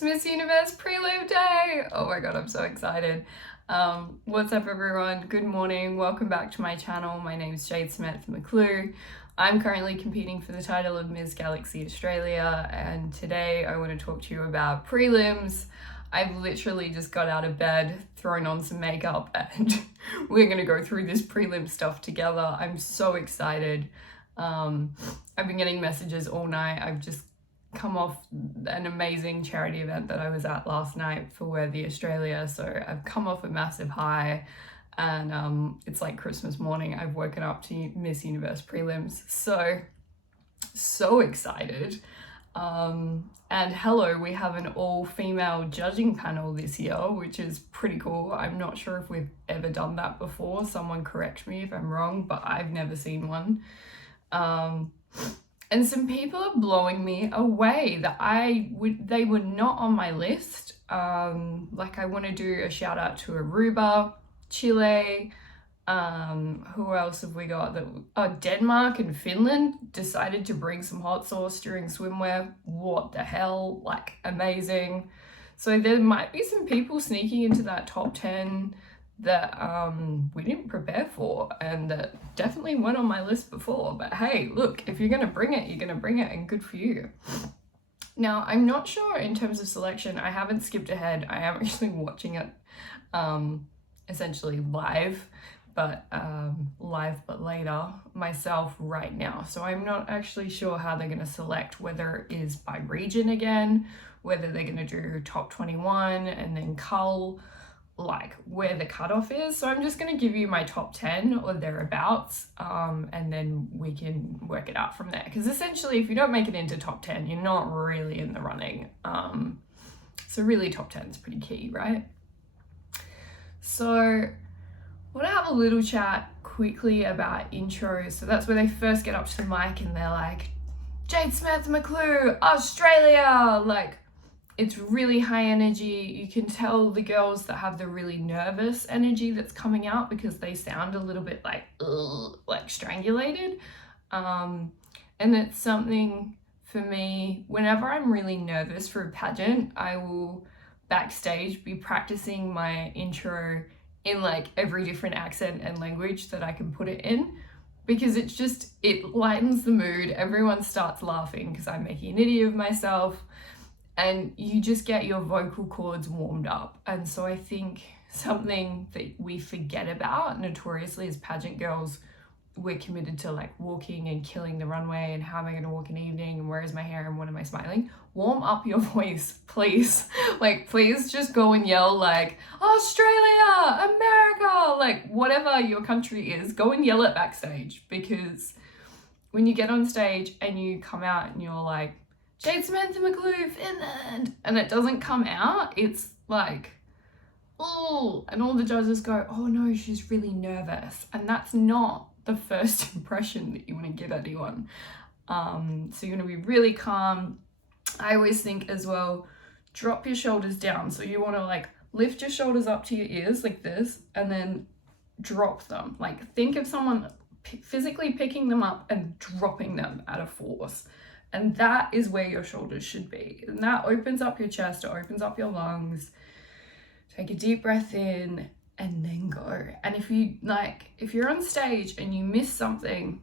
It's Miss Universe Prelim Day! Oh my god, I'm so excited. What's up everyone? Good morning, welcome back to my channel. My name is Jade Samantha Maclou. I'm currently competing for the title of Miss Galaxy Australia, and today I want to talk to you about prelims. I've literally just got out of bed, thrown on some makeup, and we're going to go through this prelim stuff together. I'm so excited. I've been getting messages all night. I've just come off an amazing charity event that I was at last night for Footwear Australia, so I've come off a massive high, and it's like Christmas morning. I've woken up to Miss Universe prelims, so excited. And hello, we have an all-female judging panel this year, which is pretty cool. I'm not sure if we've ever done that before. Someone correct me if I'm wrong, but I've never seen one. And some people are blowing me away that they were not on my list. Like I want to do a shout out to Aruba, Chile, who else have we got? Denmark and Finland decided to bring some hot sauce during swimwear. What the hell? Like, amazing. So there might be some people sneaking into that top 10 that we didn't prepare for and that definitely weren't on my list before. But hey, look, if you're gonna bring it, you're gonna bring it, and good for you. Now, I'm not sure in terms of selection. I haven't skipped ahead. I am actually watching it essentially live but later myself right now. So I'm not actually sure how they're gonna select, whether it is by region again, whether they're gonna do top 21 and then cull, like where the cutoff is. So I'm just going to give you my top 10 or thereabouts, and then we can work it out from there, because essentially if you don't make it into top 10, you're not really in the running. So really top 10 is pretty key, right? So I want to have a little chat quickly about intros. So that's where they first get up to the mic and they're like, Jade Samantha Maclou, Australia, like, it's really high energy. You can tell the girls that have the really nervous energy that's coming out because they sound a little bit like strangulated. And it's something for me, whenever I'm really nervous for a pageant, I will backstage be practicing my intro in like every different accent and language that I can put it in, because it lightens the mood. Everyone starts laughing because I'm making an idiot of myself, and you just get your vocal cords warmed up. And so I think something that we forget about notoriously as pageant girls, we're committed to like walking and killing the runway and how am I going to walk an evening and where is my hair and what am I smiling? Warm up your voice, please. Like, please just go and yell like, Australia, America, like whatever your country is, go and yell it backstage. Because when you get on stage and you come out and you're like, Jade Samantha Maclou, Finland, and it doesn't come out, it's like, oh, and all the judges go, oh no, she's really nervous. And that's not the first impression that you want to give anyone. So you want to be really calm. I always think as well, drop your shoulders down. So you want to like lift your shoulders up to your ears like this and then drop them. Like, think of someone physically picking them up and dropping them at a force. And that is where your shoulders should be. And that opens up your chest, it opens up your lungs. Take a deep breath in and then go. And if you're on stage and you miss something,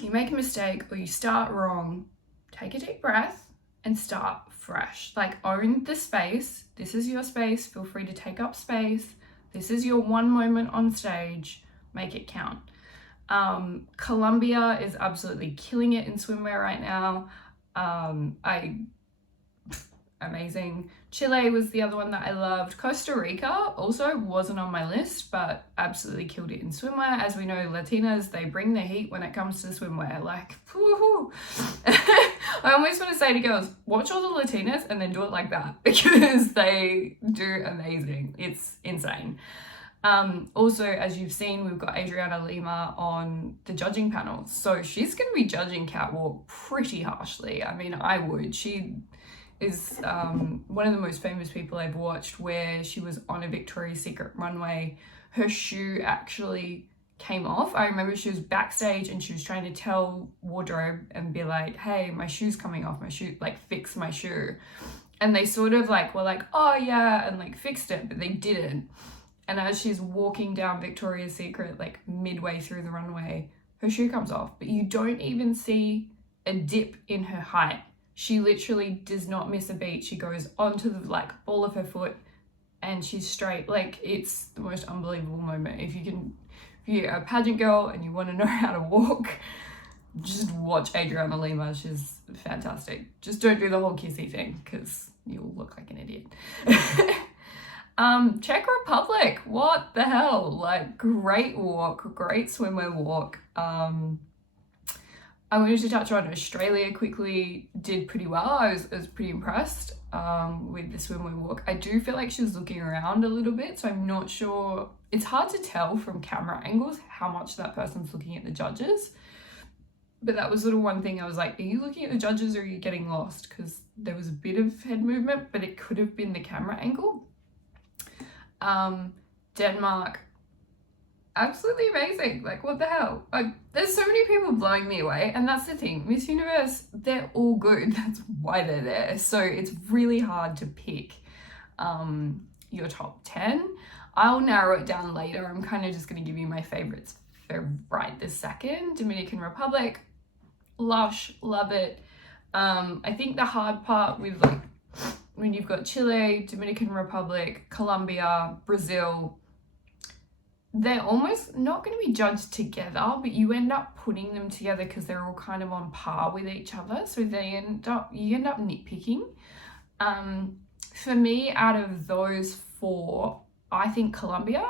you make a mistake or you start wrong, take a deep breath and start fresh. Like, own the space. This is your space. Feel free to take up space. This is your one moment on stage. Make it count. Colombia is absolutely killing it in swimwear right now. Amazing. Chile was the other one that I loved. Costa Rica also wasn't on my list, but absolutely killed it in swimwear. As we know, Latinas, they bring the heat when it comes to swimwear. Like, woohoo. I almost want to say to girls, watch all the Latinas and then do it like that, because they do amazing. It's insane. Also, as you've seen, we've got Adriana Lima on the judging panel. So she's going to be judging catwalk pretty harshly. I mean, I would. She is one of the most famous people I've watched, where she was on a Victoria's Secret runway. Her shoe actually came off. I remember she was backstage and she was trying to tell wardrobe and be like, hey, my shoe's coming off, my shoe, like fix my shoe. And they sort of like were like, oh yeah, and like fixed it, but they didn't. And as she's walking down Victoria's Secret, like midway through the runway, her shoe comes off, but you don't even see a dip in her height. She literally does not miss a beat. She goes onto the like ball of her foot and she's straight. Like, it's the most unbelievable moment. If you're a pageant girl and you want to know how to walk, just watch Adriana Lima. She's fantastic. Just don't do the whole kissy thing because you'll look like an idiot. Czech Republic, what the hell? Like, great walk, great swimwear walk. I wanted to touch on Australia quickly. Did pretty well. I was pretty impressed with the swimwear walk. I do feel like she was looking around a little bit, so I'm not sure. It's hard to tell from camera angles how much that person's looking at the judges. But that was little one thing I was like, are you looking at the judges or are you getting lost? Because there was a bit of head movement, but it could have been the camera angle. Denmark, absolutely amazing. Like, what the hell? There's so many people blowing me away, and that's the thing. Miss Universe, they're all good. That's why they're there. So it's really hard to pick your top 10. I'll narrow it down later. I'm kind of just going to give you my favorites for right this second. Dominican Republic, lush, love it. I think the hard part with like when you've got Chile, Dominican Republic, Colombia, Brazil, they're almost not going to be judged together, but you end up putting them together because they're all kind of on par with each other. So you end up nitpicking. For me, out of those four, I think Colombia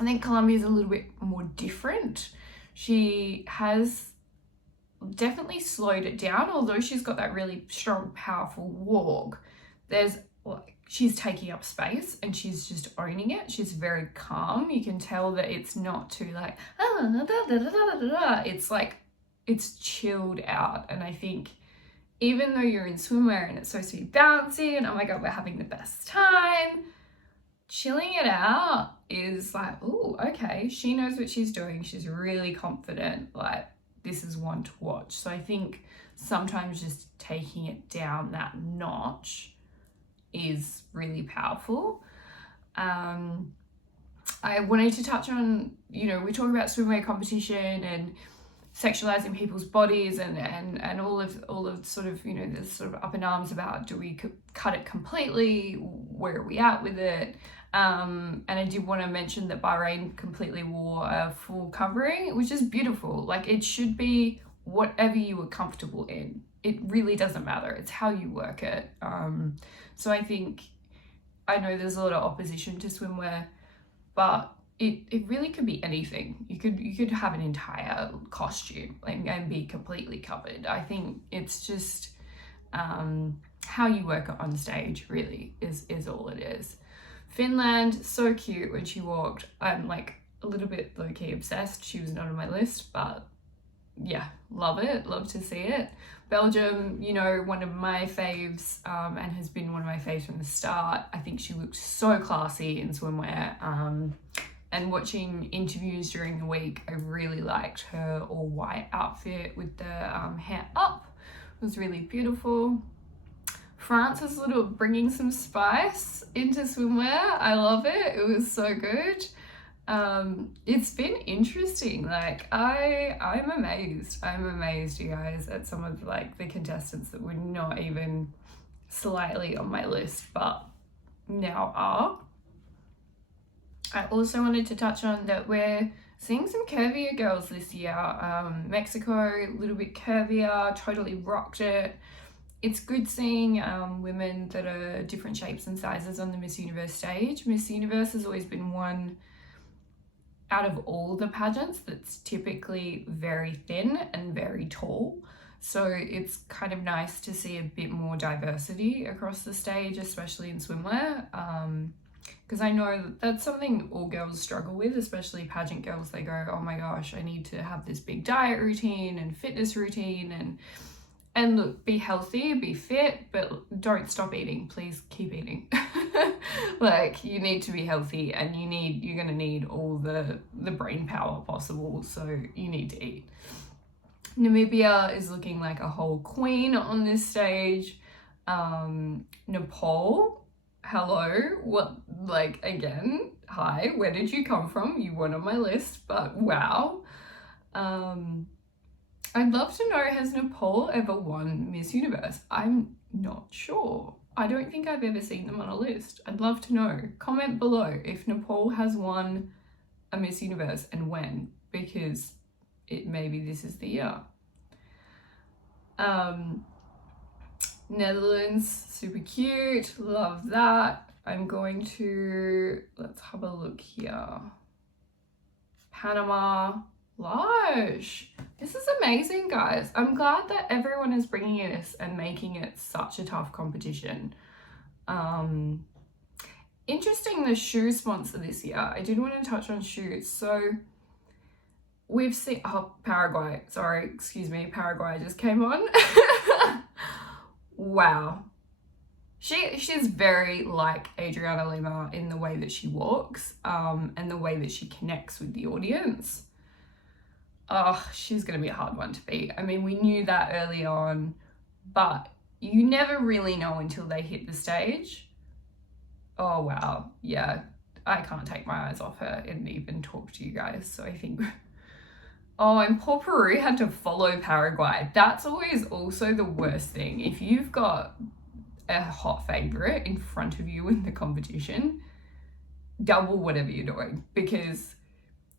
is a little bit more different. She has definitely slowed it down, although she's got that really strong, powerful walk. She's taking up space and she's just owning it. She's very calm. You can tell that it's not too like, it's like, it's chilled out. And I think even though you're in swimwear and it's supposed to be bouncy and oh my God, we're having the best time, chilling it out is like, oh, okay, she knows what she's doing. She's really confident. Like, this is one to watch. So I think sometimes just taking it down that notch is really powerful. I wanted to touch on, we talk about swimwear competition and sexualizing people's bodies and all of sort of, there's sort of up in arms about, do we cut it completely? Where are we at with it? And I did want to mention that Bahrain completely wore a full covering, which is beautiful. Like, it should be whatever you were comfortable in. It really doesn't matter. It's how you work it. So I know there's a lot of opposition to swimwear, but it really could be anything. You could have an entire costume and be completely covered. I think it's just how you work it on stage really is all it is. Finland, so cute when she walked. I'm like a little bit low-key obsessed. She was not on my list, but yeah, love it. Love to see it. Belgium, one of my faves, and has been one of my faves from the start. I think she looked so classy in swimwear. And watching interviews during the week, I really liked her all white outfit with the hair up. It was really beautiful. France is bringing some spice into swimwear. I love it. It was so good. It's been interesting. Like, I'm amazed. I'm amazed, you guys, at some of like the contestants that were not even slightly on my list, but now are. I also wanted to touch on that we're seeing some curvier girls this year. Mexico, a little bit curvier, totally rocked it. It's good seeing women that are different shapes and sizes on the Miss Universe stage. Miss Universe has always been one out of all the pageants that's typically very thin and very tall. So it's kind of nice to see a bit more diversity across the stage, especially in swimwear. Because I know that's something all girls struggle with, especially pageant girls. They go, oh my gosh, I need to have this big diet routine and fitness routine and look, be healthy, be fit, but don't stop eating. Please keep eating. Like, you need to be healthy and you're gonna need all the brain power possible, so you need to eat. Namibia is looking like a whole queen on this stage. Nepal, hello, what, like, again, hi, where did you come from? You weren't on my list, but wow. I'd love to know, has Nepal ever won Miss Universe? I'm not sure. I don't think I've ever seen them on a list. I'd love to know. Comment below if Nepal has won a Miss Universe and when, because maybe this is the year. Netherlands, super cute, love that. I'm going to, let's have a look here. Panama, lush. This is amazing, guys. I'm glad that everyone is bringing this and making it such a tough competition. Interesting, the shoe sponsor this year. I did want to touch on shoes. So we've seen, oh, Paraguay, sorry, excuse me, Paraguay just came on. Wow. She's very like Adriana Lima in the way that she walks, and the way that she connects with the audience. Oh, she's going to be a hard one to beat. I mean, we knew that early on, but you never really know until they hit the stage. Oh, wow. Yeah, I can't take my eyes off her and even talk to you guys. So I think, oh, and poor Peru had to follow Paraguay. That's always also the worst thing. If you've got a hot favorite in front of you in the competition, double whatever you're doing, because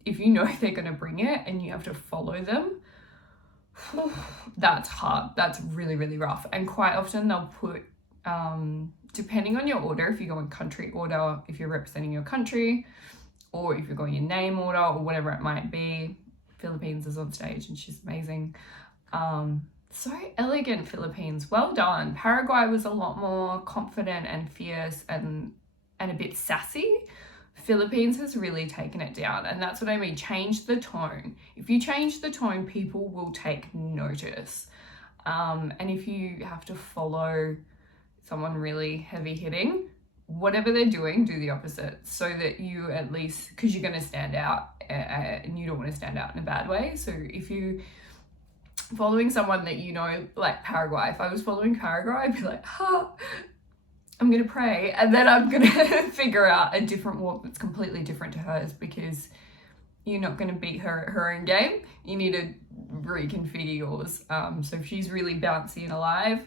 if you know they're going to bring it and you have to follow them, that's hard. That's really, really rough. And quite often they'll put, depending on your order, if you go in country order, if you're representing your country, or if you're going in name order or whatever it might be. Philippines is on stage and she's amazing. So elegant, Philippines, well done. Paraguay was a lot more confident and fierce and a bit sassy. Philippines has really taken it down, and that's what I mean, change the tone. If you change the tone, people will take notice. And if you have to follow someone really heavy hitting, whatever they're doing, do the opposite, so that you at least, because you're going to stand out, and you don't want to stand out in a bad way. So if you following someone that you know, like Paraguay, if I was following Paraguay, I'd be like, I'm going to pray, and then I'm going to figure out a different walk that's completely different to hers, because you're not going to beat her at her own game. You need to reconfigure yours. So if she's really bouncy and alive,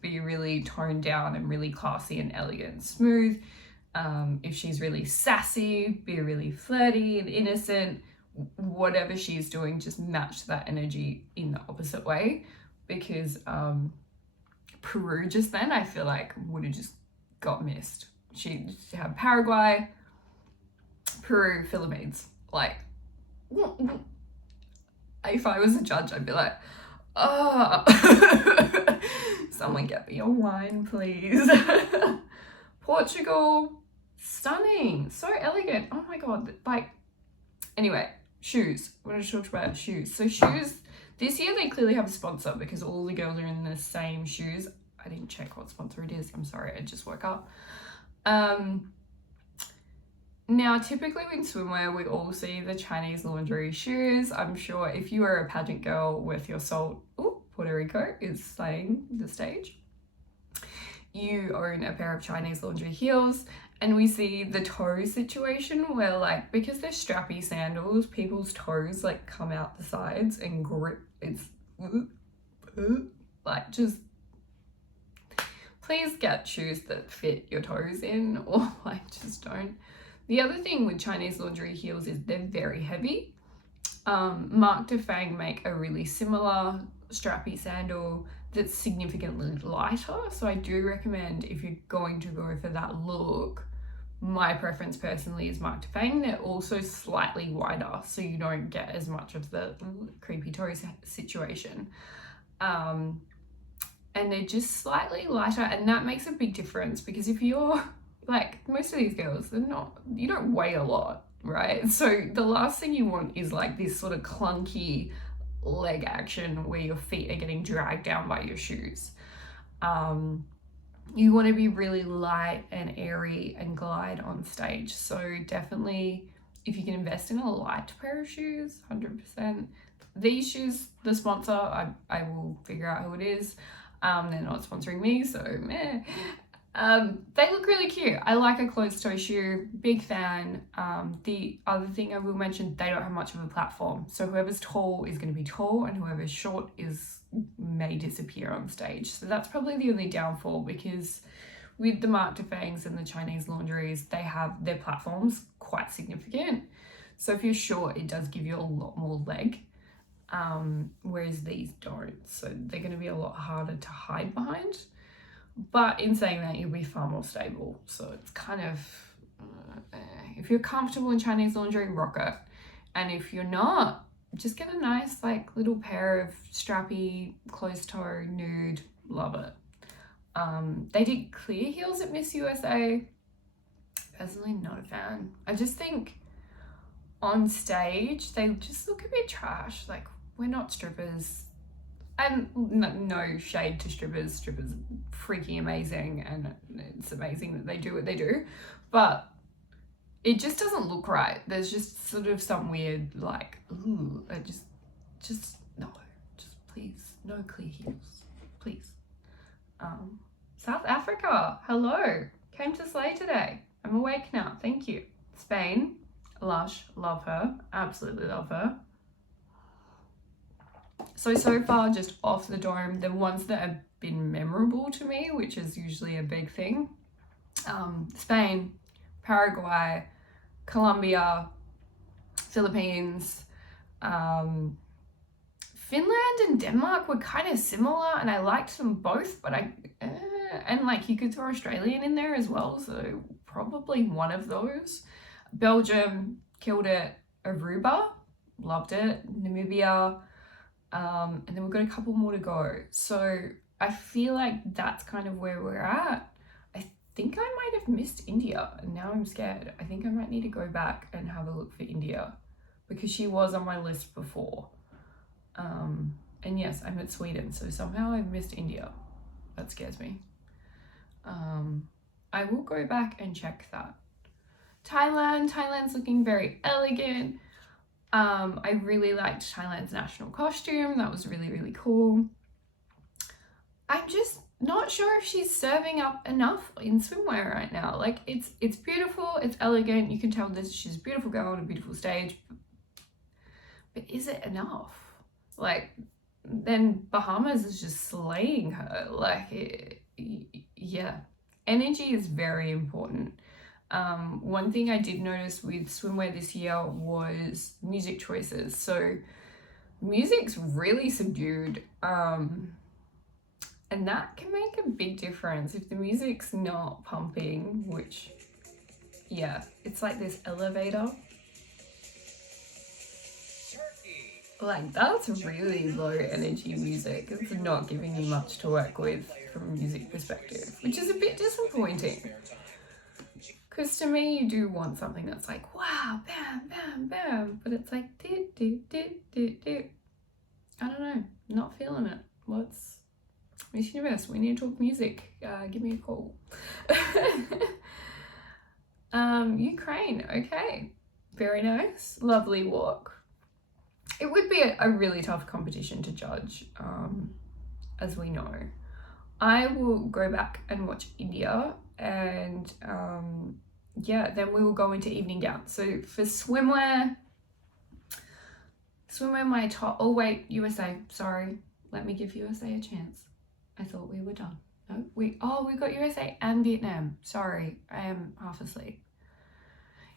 be really toned down and really classy and elegant and smooth. If she's really sassy, be really flirty and innocent. Whatever she's doing, just match that energy in the opposite way, because Peru just then, I feel like, would have just got missed. She had Paraguay, Peru, Philippines. Like, if I was a judge, I'd be like, oh, someone get me a wine, please. Portugal, stunning, so elegant. Oh my God, like, anyway, shoes. I want to talk about shoes. So shoes, this year they clearly have a sponsor because all the girls are in the same shoes. I didn't check what sponsor it is. I'm sorry, I just woke up. Now, typically in swimwear, we all see the Chinese laundry shoes. I'm sure if you are a pageant girl worth your salt, Puerto Rico is slaying the stage. You own a pair of Chinese laundry heels, and we see the toe situation where, like, because they're strappy sandals, people's toes like come out the sides and grip. It's like, just please get shoes that fit your toes in, or like just don't. The other thing with Chinese laundry heels is they're very heavy. Marc de Fang make a really similar strappy sandal that's significantly lighter. So I do recommend, if you're going to go for that look, my preference personally is Marc de Fang. They're also slightly wider, so you don't get as much of the creepy toe situation. And they're just slightly lighter, and that makes a big difference, because if you're like, most of these girls, you don't weigh a lot, right? So the last thing you want is like this sort of clunky leg action where your feet are getting dragged down by your shoes. You want to be really light and airy and glide on stage. So definitely, if you can invest in a light pair of shoes, 100%. These shoes, the sponsor, I will figure out who it is. They're not sponsoring me, so meh. They look really cute. I like a closed toe shoe, big fan. The other thing I will mention, they don't have much of a platform. So whoever's tall is going to be tall and whoever's short may disappear on stage. So that's probably the only downfall, because with the Marc de Fangs and the Chinese laundries, they have their platforms quite significant. So if you're short, it does give you a lot more leg, whereas these don't. So they're going to be a lot harder to hide behind. But in saying that, you'll be far more stable. So it's kind of, if you're comfortable in Chinese laundry, rock it. And if you're not, just get a nice like little pair of strappy, closed toe, nude, love it. They did clear heels at Miss USA. Personally, not a fan. I just think on stage, they just look a bit trash. Like, we're not strippers. And no shade to strippers. Strippers are freaking amazing, and it's amazing that they do what they do. But it just doesn't look right. There's just sort of some weird, like, ooh, just no. Just please, no clear heels. Please. South Africa, hello. Came to slay today. I'm awake now, thank you. Spain, Lush, love her. Absolutely love her. So far, just off the dome, the ones that have been memorable to me, which is usually a big thing, Spain, Paraguay, Colombia, Philippines, Finland and Denmark were kind of similar, and I liked them both, but and like you could throw Australian in there as well, so probably one of those. Belgium, killed it. Aruba, loved it. Namibia, and then we've got a couple more to go. So I feel like that's kind of where we're at. I think I might have missed India, and now I'm scared. I think I might need to go back and have a look for India, because she was on my list before. And yes, I'm at Sweden, so somehow I've missed India. That scares me. I will go back and check that. Thailand's looking very elegant. I really liked Thailand's national costume. That was really, really cool. I'm just not sure if she's serving up enough in swimwear right now. Like, it's beautiful, it's elegant. You can tell that she's a beautiful girl on a beautiful stage. But is it enough? Like, then Bahamas is just slaying her. Like, yeah. Energy is very important. One thing I did notice with swimwear this year was music choices. So music's really subdued, and that can make a big difference if the music's not pumping, which, yeah, it's like this elevator. Like, that's really low energy music. It's not giving you much to work with from a music perspective, which is a bit disappointing. Because to me, you do want something that's like, wow, bam, bam, bam. But it's like, do, do, do, do, do. I don't know. Not feeling it. What's Miss Universe? We need to talk music. Give me a call. Ukraine. Okay. Very nice. Lovely walk. It would be a really tough competition to judge, as we know. I will go back and watch India, and yeah, then we will go into evening gown. So for swimwear, my top, oh wait, USA, sorry. Let me give USA a chance. I thought we were done. No, we got USA and Vietnam. Sorry, I am half asleep.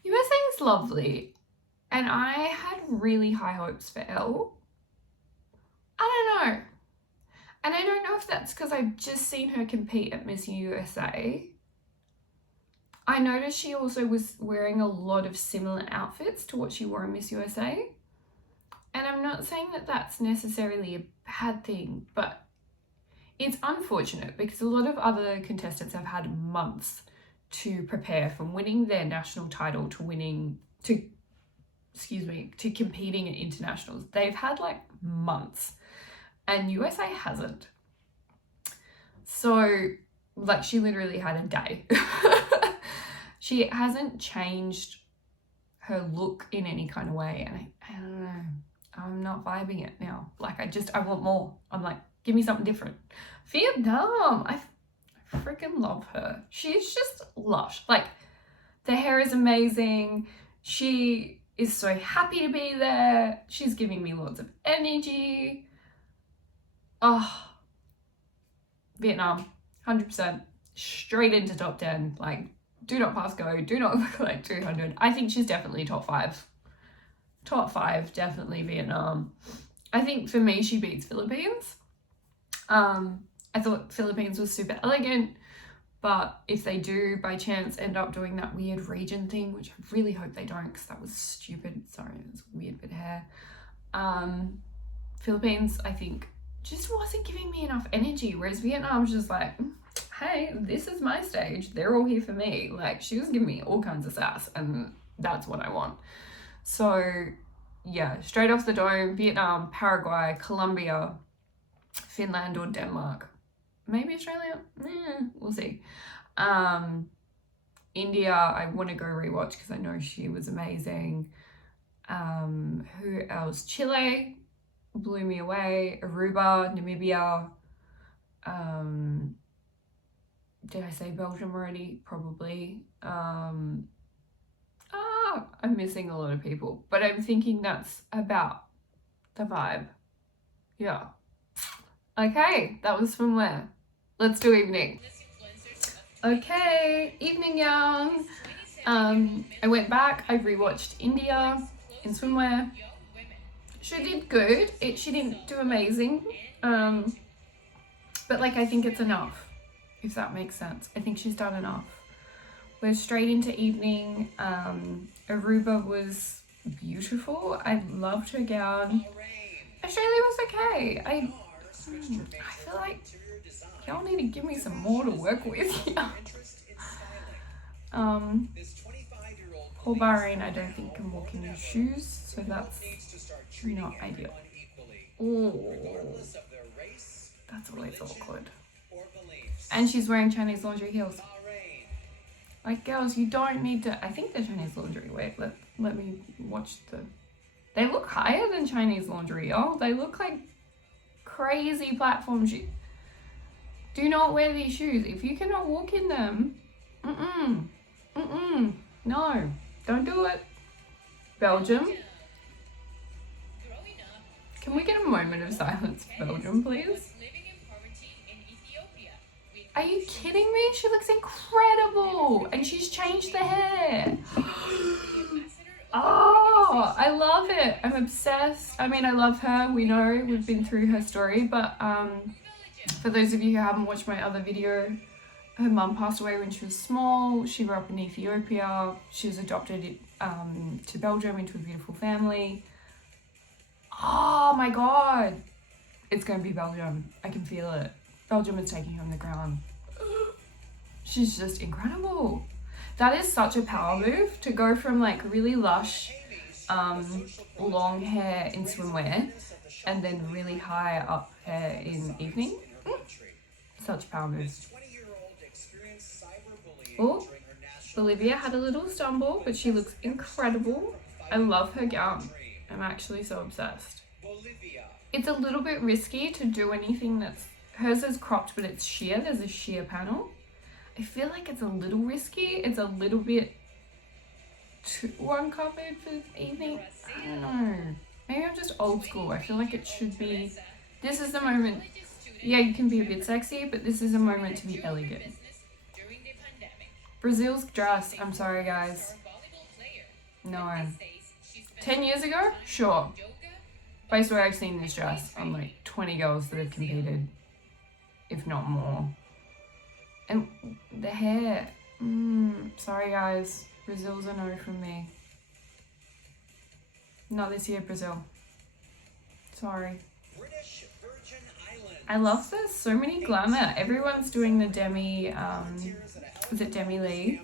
USA is lovely. And I had really high hopes for Elle. I don't know. And I don't know if that's because I've just seen her compete at Miss USA. I noticed she also was wearing a lot of similar outfits to what she wore in Miss USA. And I'm not saying that that's necessarily a bad thing, but it's unfortunate because a lot of other contestants have had months to prepare, from winning their national title to competing at internationals. They've had like months, and USA hasn't. So like, she literally had a day. She hasn't changed her look in any kind of way, and I don't know, I'm not vibing it now. Like, I want more. I'm like, Give me something different. Vietnam, I freaking love her. She's just lush. Like, the hair is amazing. She is so happy to be there. She's giving me lots of energy. Oh, Vietnam, 100%. Straight into top 10. Like, do not pass go. Do not look like 200. I think she's definitely top 5. Top 5, definitely Vietnam. I think for me, she beats Philippines. I thought Philippines was super elegant, but if they do by chance end up doing that weird region thing, which I really hope they don't because that was stupid. Sorry, it's a weird bit of hair. Philippines, I think, just wasn't giving me enough energy, whereas Vietnam's just like, hey, this is my stage. They're all here for me. Like, she was giving me all kinds of sass, and that's what I want. So, yeah, straight off the dome, Vietnam, Paraguay, Colombia, Finland or Denmark. Maybe Australia? We'll see. India, I want to go rewatch because I know she was amazing. Who else? Chile blew me away. Aruba, Namibia. Did I say Belgium already? Probably. I'm missing a lot of people, but I'm thinking that's about the vibe. Yeah. Okay, that was swimwear. Let's do evening. Okay, evening gown. I went back, I rewatched India in swimwear. She did good. She didn't do amazing. But like, I think it's enough, if that makes sense. I think she's done enough. We're straight into evening. Aruba was beautiful. I loved her gown. Australia was okay. I feel like y'all need to give me some more to work with here. Poor Bahrain, I don't think can walk in his shoes, so that's not ideal. Ooh, that's always awkward. And she's wearing Chinese laundry heels. Like, girls, you don't need to. I think they're Chinese laundry. Wait, let me watch the. They look higher than Chinese laundry, y'all. They look like crazy platform shoes. Do not wear these shoes. If you cannot walk in them, no, don't do it. Belgium. Can we get a moment of silence for Belgium, please? Are you kidding me? She looks incredible. And she's changed the hair. Oh, I love it. I'm obsessed. I mean, I love her. We know, we've been through her story. But for those of you who haven't watched my other video, her mum passed away when she was small. She grew up in Ethiopia. She was adopted to Belgium into a beautiful family. Oh my God. It's going to be Belgium. I can feel it. Belgium is taking home the crown. She's just incredible. That is such a power move to go from like really lush long hair in swimwear and then really high up hair in evening. Such a power move. Oh, Bolivia had a little stumble, but she looks incredible. I love her gown. I'm actually so obsessed. It's a little bit risky to do anything that's, hers is cropped, but it's sheer. There's a sheer panel. I feel like it's a little risky. It's a little bit too uncovered for evening. I don't know. Maybe I'm just old school. I feel like it should be, this is the moment. Yeah, you can be a bit sexy, but this is a moment to be elegant. Brazil's dress. I'm sorry, guys. No. 10 years ago? Sure. Based where I've seen this dress on like 20 girls that have competed, if not more. And the hair. Sorry, guys. Brazil's a no from me. Not this year, Brazil. Sorry. I love this. So many glamour. Everyone's doing the Demi, was it Demi Lee?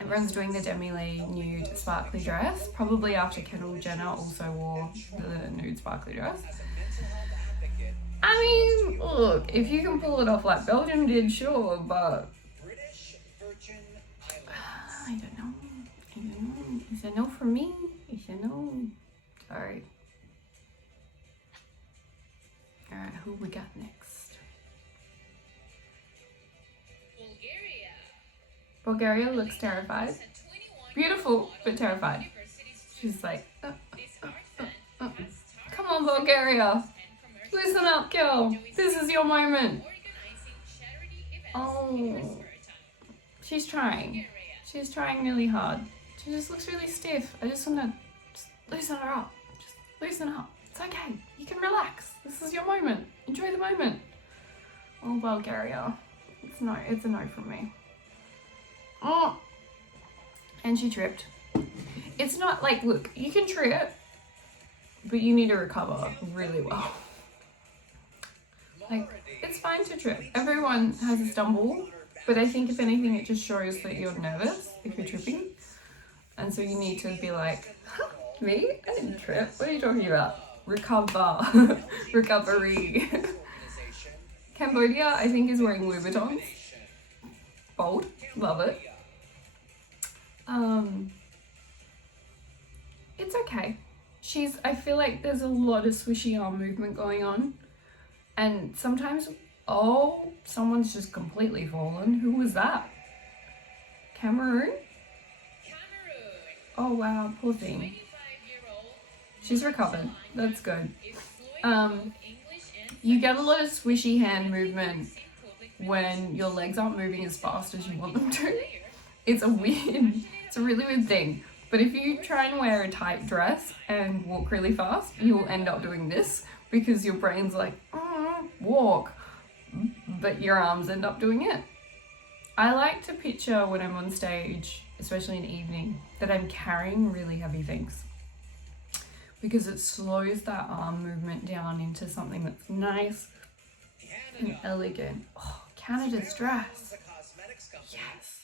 Everyone's doing the Demi Lee nude sparkly dress. Probably after Kendall Jenner also wore the nude sparkly dress. I mean, look, if you can pull it off like Belgium did, sure, but I don't know. It's a no for me. It's a no. Sorry. Alright, who we got next? Bulgaria looks terrified. Beautiful, but terrified. She's like, come on, Bulgaria. Listen up, girl. This is your moment. Oh, she's trying. She's trying really hard. She just looks really stiff. I just want to loosen her up. Just loosen up. It's okay. You can relax. This is your moment. Enjoy the moment. Oh, Bulgaria. It's a no from me. Oh, and she tripped. It's not like, look, you can trip, but you need to recover really well. Like, it's fine to trip. Everyone has a stumble, but I think if anything, it just shows that you're nervous if you're tripping. And so you need to be like, huh, me? I didn't trip. What are you talking about? Recover. Recovery. Cambodia, I think, is wearing Louboutins. Bold. Love it. It's okay. I feel like there's a lot of swishy arm movement going on. And sometimes, oh, someone's just completely fallen. Who was that? Cameroon? Oh wow, poor thing. She's recovered. That's good. You get a lot of swishy hand movement when your legs aren't moving as fast as you want them to. It's a really weird thing. But if you try and wear a tight dress and walk really fast, you'll end up doing this because your brain's like, walk, but your arms end up doing it. I like to picture when I'm on stage, especially in the evening, that I'm carrying really heavy things because it slows that arm movement down into something that's nice and elegant. Oh, Canada's dress. Yes.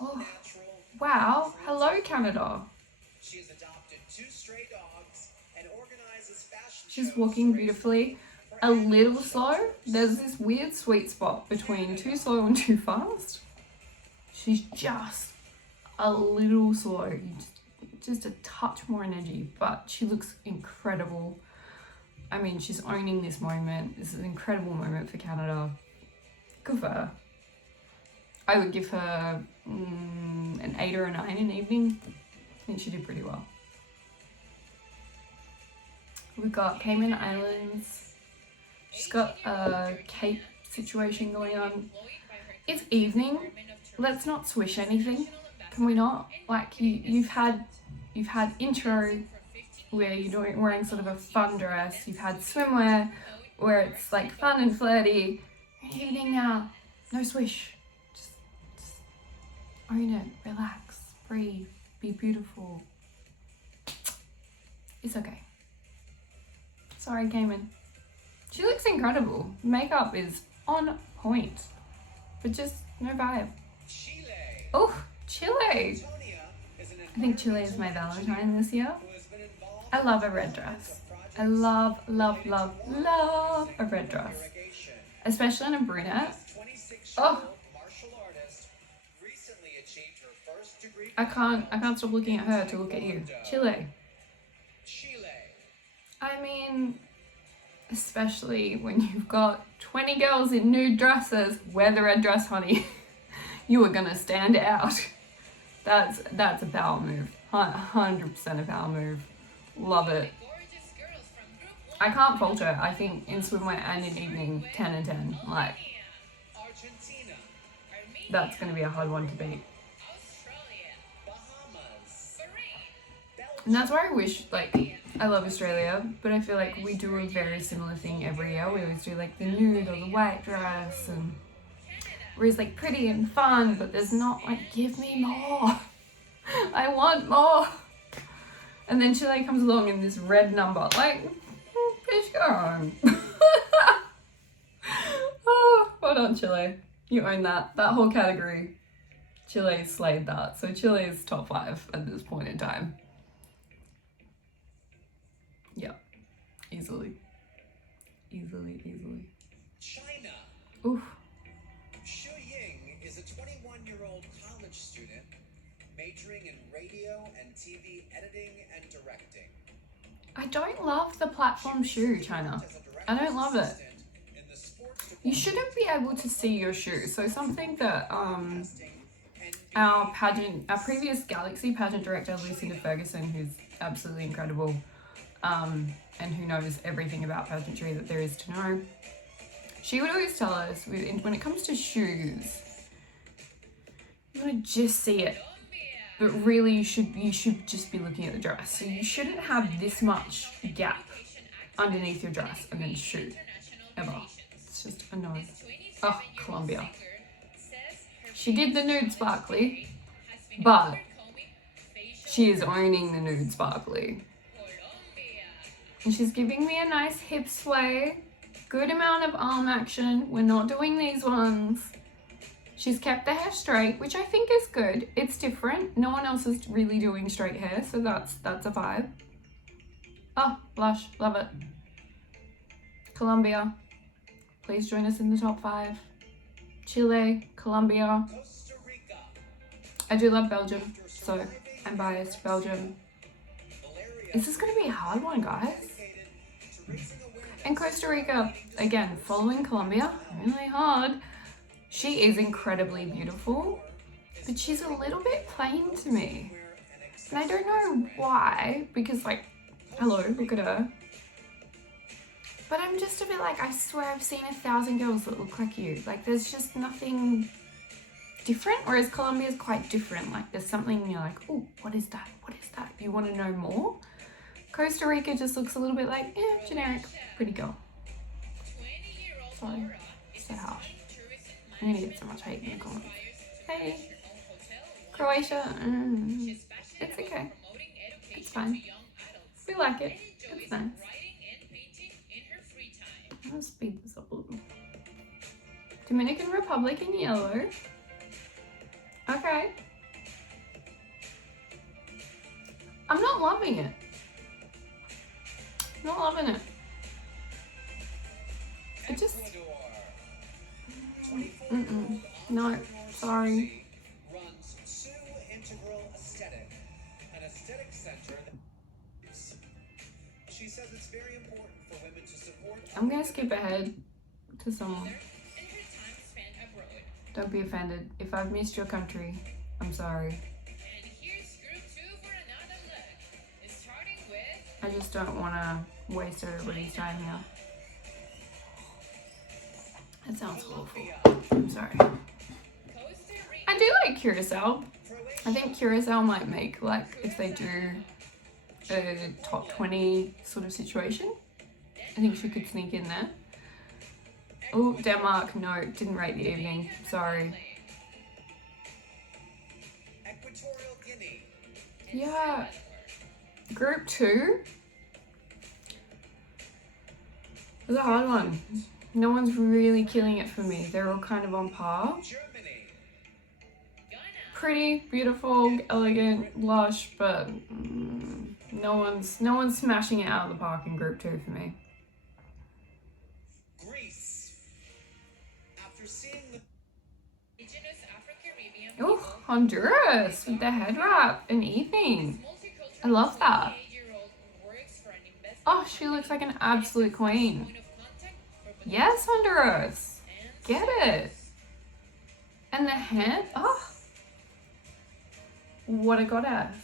Oh, wow. Hello, Canada. She's walking beautifully. A little slow. There's this weird sweet spot between too slow and too fast. She's just a little slow. Just a touch more energy, but she looks incredible. I mean, she's owning this moment. This is an incredible moment for Canada. Good for her. I would give her an 8 or a 9 in the evening. I think she did pretty well. We've got Cayman Islands. She's got a cape situation going on. It's evening. Let's not swish anything. Can we not? Like you've had intro where you're wearing sort of a fun dress. You've had swimwear where it's like fun and flirty. Evening now. No swish. Just own it. Relax. Breathe. Be beautiful. It's okay. Sorry, Cayman. She looks incredible. Makeup is on point, but just no vibe. Oh, Chile. I think Chile is my Valentine this year. I love a red dress. I love a red dress. Especially on a brunette. Oh. I can't stop looking at her to look at you. Chile. I mean, especially when you've got 20 girls in nude dresses, wear the red dress, honey. You are gonna stand out. That's a power move. 100% a power move. Love it. I can't fault her. I think in swimwear and in evening, 10 and 10. Like, that's gonna be a hard one to beat. And that's why I wish, like, I love Australia, but I feel like we do a very similar thing every year. We always do like the nude or the white dress, and where it's like pretty and fun, but there's not like, give me more. I want more. And then Chile comes along in this red number, like, bitch, go home. Oh, well done, Chile. You own that whole category. Chile slayed that. So Chile is top 5 at this point in time. Yeah, easily. China. Oof. Shu Ying is a 21-year-old college student majoring in radio and TV editing and directing. I don't love the platform shoe, China. I don't love it. you shouldn't be able to see your shoe. So something that our previous Galaxy pageant director, Lucinda Ferguson, who's absolutely incredible, and who knows everything about pageantry that there is to know, she would always tell us, when it comes to shoes, you want to just see it, but really you should just be looking at the dress. So you shouldn't have this much gap underneath your dress and then shoe, ever. It's just annoying. Oh, Colombia. She did the nude sparkly, but she is owning the nude sparkly. And she's giving me a nice hip sway, good amount of arm action. We're not doing these ones. She's kept the hair straight, which I think is good. It's different. No one else is really doing straight hair, so that's a vibe. Oh, blush, love it. Colombia, please join us in the top 5. Chile, Colombia. I do love Belgium, so I'm biased. Belgium. Is this going to be a hard one, guys? And Costa Rica, again, following Colombia, really hard. She is incredibly beautiful, but she's a little bit plain to me. And I don't know why, because like, hello, look at her. But I'm just a bit like, I swear I've seen 1,000 girls that look like you. Like, there's just nothing different, whereas Colombia is quite different. Like, there's something you're like, oh, what is that? What is that? You want to know more? Costa Rica just looks a little bit like, generic, pretty girl. Sorry, so harsh. I'm gonna get so much hate in the comments. Hey, Croatia, it's okay. It's fine. We like it. It's nice. I'm gonna speed this up a little. Dominican Republic in yellow. Okay. I'm not loving it. Not loving it. It just... No, sorry. Runs Sue Integral Aesthetic, an aesthetic center. She says it's very important for women to support. I'm gonna skip ahead to someone. Don't be offended. If I've missed your country, I'm sorry. I just don't want to waste everybody's time here. That sounds awful. I'm sorry. I do like Curacao. I think Curacao might make, like, if they do a top 20 sort of situation, I think she could sneak in there. Oh, Denmark, no, didn't rate the evening. Sorry. Equatorial Guinea. Yeah. Group 2. It was a hard one. No one's really killing it for me. They're all kind of on par. Germany. Pretty, beautiful, elegant, lush, but no one's smashing it out of the park in Group 2 for me. Greece. After seeing the Oh, Honduras with the head wrap and evening. I love that. Oh, she looks like an absolute queen. Yes, Honduras. Get it. And the head. Oh. What a goddess.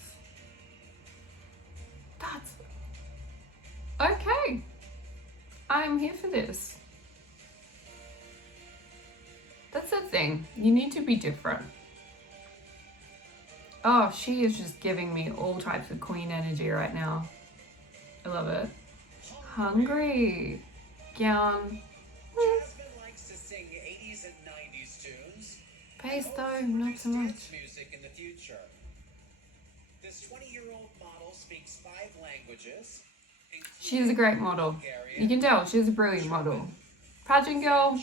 That's... Okay. I'm here for this. That's the thing. You need to be different. Oh, she is just giving me all types of queen energy right now. I love it. Hungry. Gown. Jasmine likes to sing 80s and 90s tunes. Pace though, not so much. Dance music in the future. This 20-year-old model speaks 5 languages. She's a great model. You can tell she's a brilliant model. Pageant girl.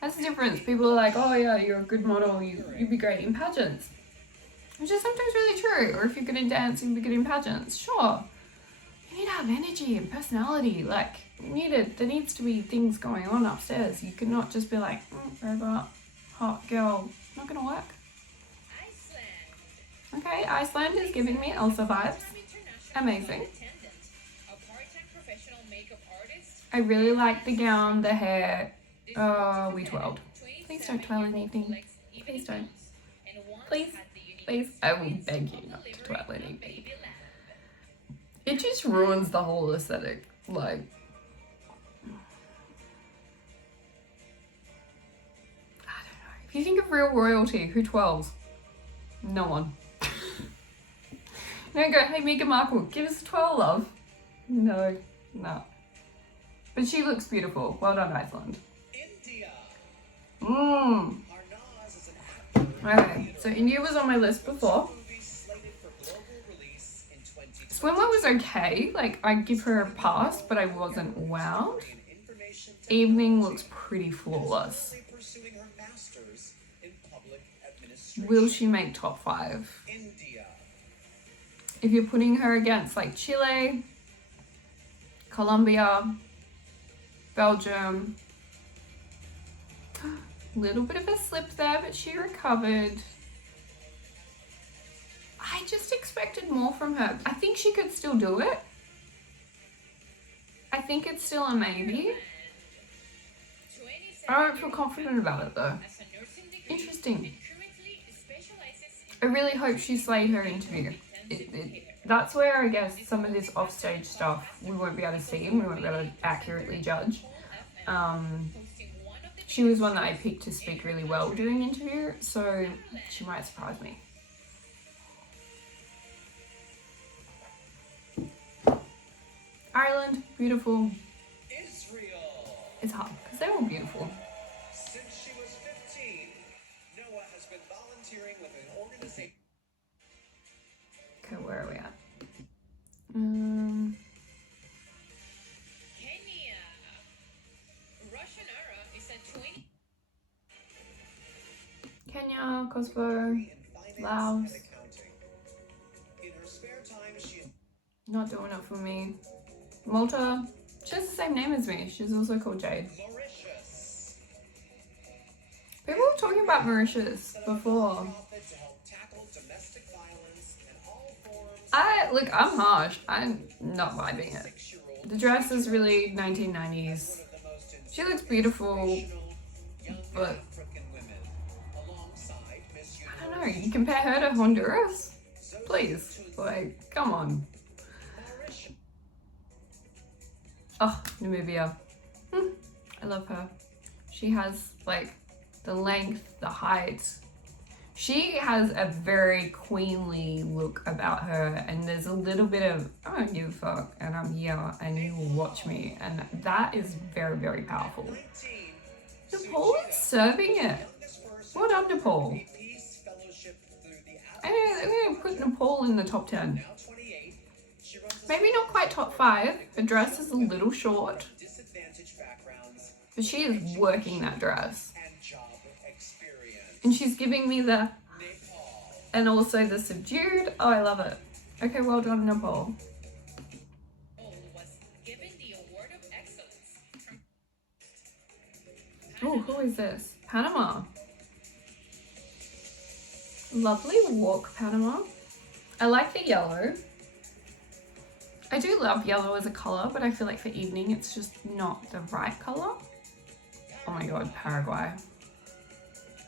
That's the difference. People are like, oh yeah, you're a good model, you'd be great in pageants. Which is sometimes really true. Or if you're good in dance, you'd be good in pageants. Sure. You need to have energy and personality. Like, there needs to be things going on upstairs. You cannot just be like, robot, hot girl. Not gonna work. Okay, Iceland is giving me Elsa vibes. Amazing. I really like the gown, the hair. Oh, we twirled. Please don't twirl anything. Please don't. Please, please. I will beg you not to twirl anything. It just ruins the whole aesthetic. Like, I don't know. If you think of real royalty, who twirls? No one. No, go, hey Meghan Markle, give us a twirl, love. No, no. But she looks beautiful. Well done, Iceland. India. Mmm. Arnaz is an actor. Okay, so India was on my list before. Movie slated for global release in 2020. Swimwear was okay. Like, I'd give her a pass, but I wasn't wowed. Information Evening looks pretty flawless. technology pursuing her master's in public administration. Will she make top 5? India. If you're putting her against like Chile, Colombia, Belgium, little bit of a slip there, but she recovered. I just expected more from her. I think she could still do it. I think it's still a maybe. I don't feel confident about it though. Interesting. I really hope she slayed her interview. That's where I guess some of this offstage stuff we won't be able to see and we won't be able to accurately judge. She was one that I picked to speak really well during the interview, so she might surprise me. Ireland, beautiful. Israel. It's hard because they're all beautiful. Since she was 15, Noah has been volunteering with an organization. Okay, where are we at? Kenya. Russian era is at 20. Kenya, Kosovo, in finance Laos. and accounting. In her spare time, she Not doing it for me. Malta, she has the same name as me. She's also called Jade. Mauritius. People were talking about Mauritius before. Profit to help tackle domestic violence and all forms I'm harsh. I'm not vibing it. 6-year-old The dress is really 1990s. one of the most She looks beautiful, inspirational young but African women, alongside Miss I don't know. You compare her to Honduras? Please. Like, come on. Mauritius. Oh, Namibia. I love her. She has like the length, the height. She has a very queenly look about her, and there's a little bit of I don't give a fuck, and I'm here, and you will watch me, and that is very, very powerful. 19, Nepal is serving it. youngest person Well done, Nepal. Peace Fellowship through the I'm gonna put Nepal in the top 10. now 28. She runs a Maybe not quite top 5. The dress is a little short, disadvantaged backgrounds but she is working that dress. and job experience. And she's giving me the, Nepal. and also the subdued. Oh, I love it. Okay, well done, Nepal. Was given the award of excellence from Oh, who is this? Panama. Lovely walk, Panama. I like the yellow. I do love yellow as a colour, but I feel like for evening it's just not the right colour. Oh my god, Paraguay.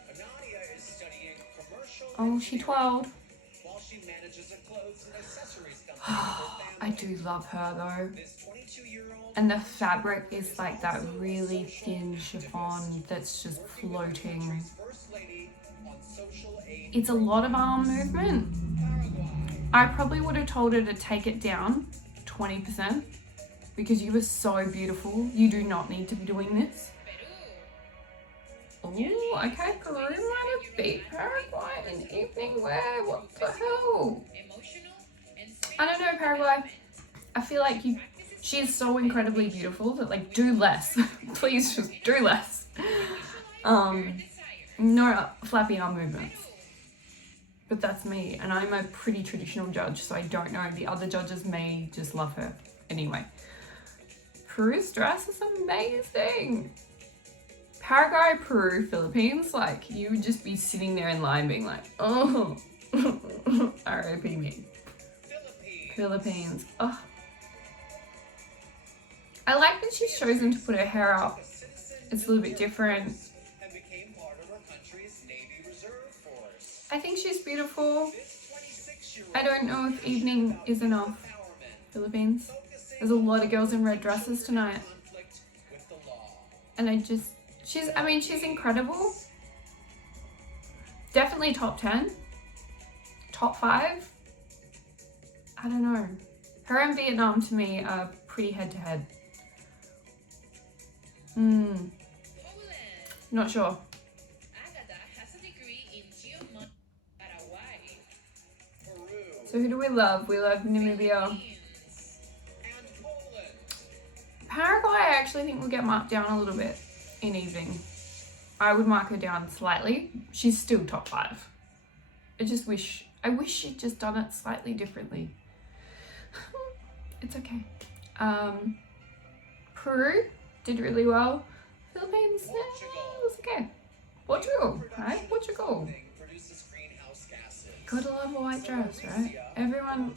Nadia is studying commercial Oh, she twirled. while she manages a clothes and accessories company for I do love her though. this 22-year-old And the fabric is like that really thin chiffon that's just floating. first lady on social aid It's a lot of arm movement. I probably would have told her to take it down 20% because you were so beautiful. You do not need to be doing this. Oh, okay, Peru might have beat Paraguay in evening wear. What the hell? emotional and I don't know, Paraguay. I feel like she's so incredibly beautiful that like do less. Please just do less. No flappy arm movements. But that's me, and I'm a pretty traditional judge, so I don't know. The other judges may just love her. Anyway, Peru's dress is amazing. Paraguay, Peru, Philippines, like you would just be sitting there in line being like, oh, R.I.P. me. Philippines. Philippines. Oh. I like that she's chosen to put her hair up. It's a little bit different. And became part of our country's Navy Reserve Force. I think she's beautiful. This 26-year-old I don't know if evening is enough. Philippines. There's a lot of girls in red dresses tonight. conflict with the law. And she's incredible. Definitely top 10. Top 5. I don't know. Her and Vietnam to me are pretty head to head. Poland. Not sure. Agatha has a degree in geometry. Paraguay. Peru So who do we love? We love Namibia. Philippines. and Poland. Paraguay, I actually think will get marked down a little bit in evening. I would mark her down slightly. She's still top 5. I wish she'd just done it slightly differently. It's okay. Peru did really well. Philippines, it was okay. Portugal, right? Portugal. Produces greenhouse gases. Gotta love a white dress, right? Everyone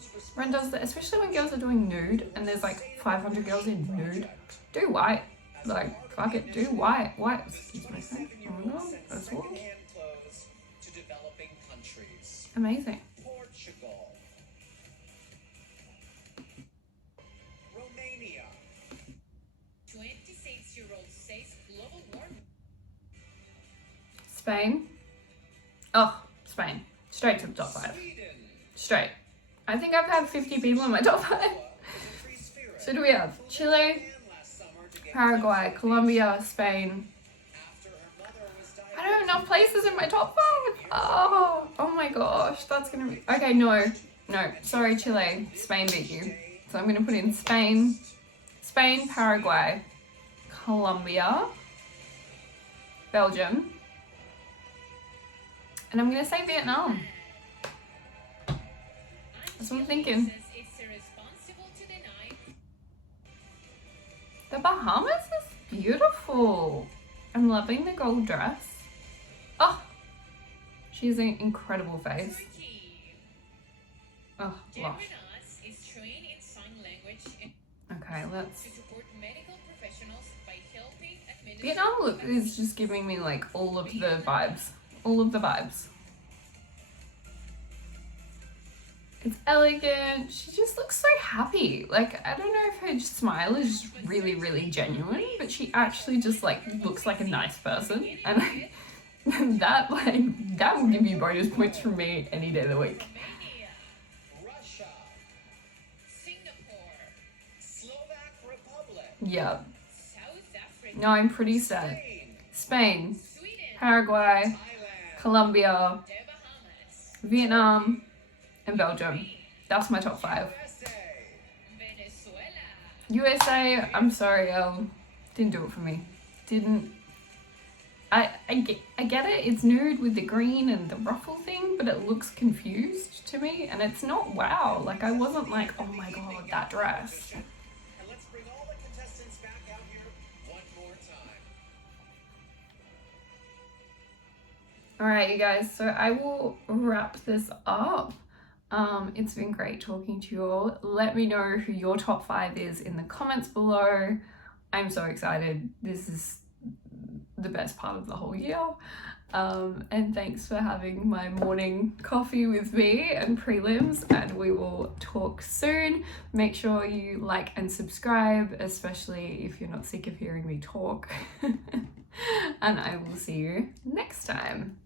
does that, especially when girls are doing nude and there's like 500 girls in nude. Do white. Like, fuck it, do white. White. Excuse my friend. Oh no, that's all. Secondhand clothes to developing countries. Amazing. Portugal. Romania. 26-year-old says global warming. Spain. Oh, Spain. Straight to the top 5. Sweden. Straight. I think I've had 50 people in my top 5. Is a free spirit. So do we have Chile, Began last summer to get Paraguay, Colombia, Spain. after her mother was I don't have enough places in my top 5. Oh my gosh, that's gonna be okay. No, sorry, Chile. Spain beat you. So I'm gonna put in Spain, Paraguay, Colombia, Belgium, and I'm gonna say Vietnam. That's what I'm thinking. Says it's irresponsible to deny. The Bahamas is beautiful. I'm loving the gold dress. Oh, she's an incredible face. Turkey. Oh, lush. Germanas is trained in sign language and Okay, let's. to support medical professionals by helping administer. Vietnam look is just giving me like all of the vibes. All of the vibes. It's elegant. She just looks so happy. Like, I don't know if her smile is just really, really genuine, but she actually just like looks like a nice person. And that will give you bonus points from me any day of the week. Romania, Russia. Singapore, Slovak Republic. Yeah. South Africa, No, I'm pretty set. Spain. Spain, Sweden, Paraguay, Thailand. Colombia, the Bahamas, Vietnam, and Belgium. That's my top 5. USA. Venezuela, USA, I'm sorry, didn't do it for me. Didn't. I get it, it's nude with the green and the ruffle thing, but it looks confused to me, and it's not wow. Like, I wasn't like, oh my god, that dress. And let's bring all the contestants back out here one more time. Alright, you guys, so I will wrap this up. It's been great talking to you all. Let me know who your top 5 is in the comments below. I'm so excited. This is the best part of the whole year. And thanks for having my morning coffee with me and prelims, and we will talk soon. Make sure you like and subscribe, especially if you're not sick of hearing me talk. And I will see you next time.